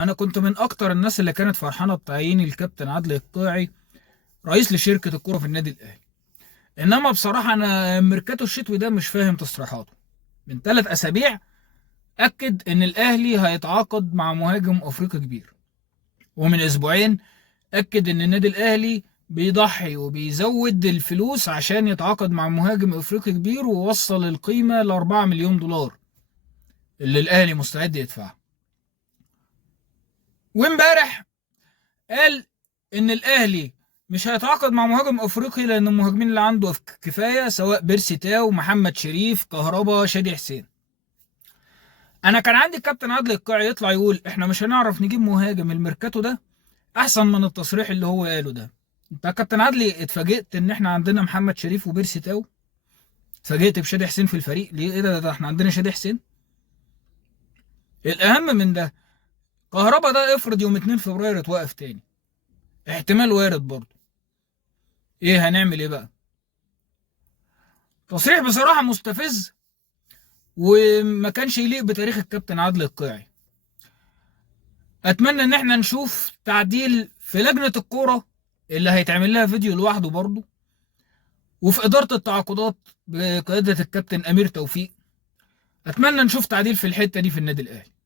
انا كنت من اكتر الناس اللي كانت فرحانه بتعيين الكابتن عادل القيعي رئيس لشركه الكوره في النادي الاهلي. انما بصراحه انا ميركاتو الشتوي ده مش فاهم تصريحاته. من 3 اسابيع اكد ان الاهلي هيتعاقد مع مهاجم افريقي كبير، ومن اسبوعين اكد ان النادي الاهلي بيضحي وبيزود الفلوس عشان يتعاقد مع مهاجم افريقي كبير، ووصل القيمه ل 4 مليون دولار اللي الاهلي مستعد يدفعها. وامبارح قال ان الاهلي مش هيتعاقد مع مهاجم افريقي لان المهاجمين اللي عنده كفايه، سواء بيرسي تاو، محمد شريف، كهربا، شادي حسين. انا كان عندي الكابتن عادل القيعي يطلع يقول احنا مش هنعرف نجيب مهاجم الميركاتو ده احسن من التصريح اللي هو قاله ده. انت يا كابتن عادلي اتفاجئت ان احنا عندنا محمد شريف وبيرسي تاو؟ اتفاجئت بشادي حسين في الفريق ليه؟ ايه ده احنا عندنا شادي حسين. الاهم من ده، كهربا ده افرض يوم 2 فبراير اتوقف تاني، احتمال وارد برضه. ايه هنعمل ايه بقى؟ تصريح بصراحة مستفز، وما كانش يليق بتاريخ الكابتن عادل القيعي. اتمنى ان احنا نشوف تعديل في لجنة الكورة اللي هيتعمل لها فيديو لوحده برضه، وفي إدارة التعاقدات بقيادة الكابتن أمير توفيق. اتمنى نشوف تعديل في الحتة دي في النادي الأهلي.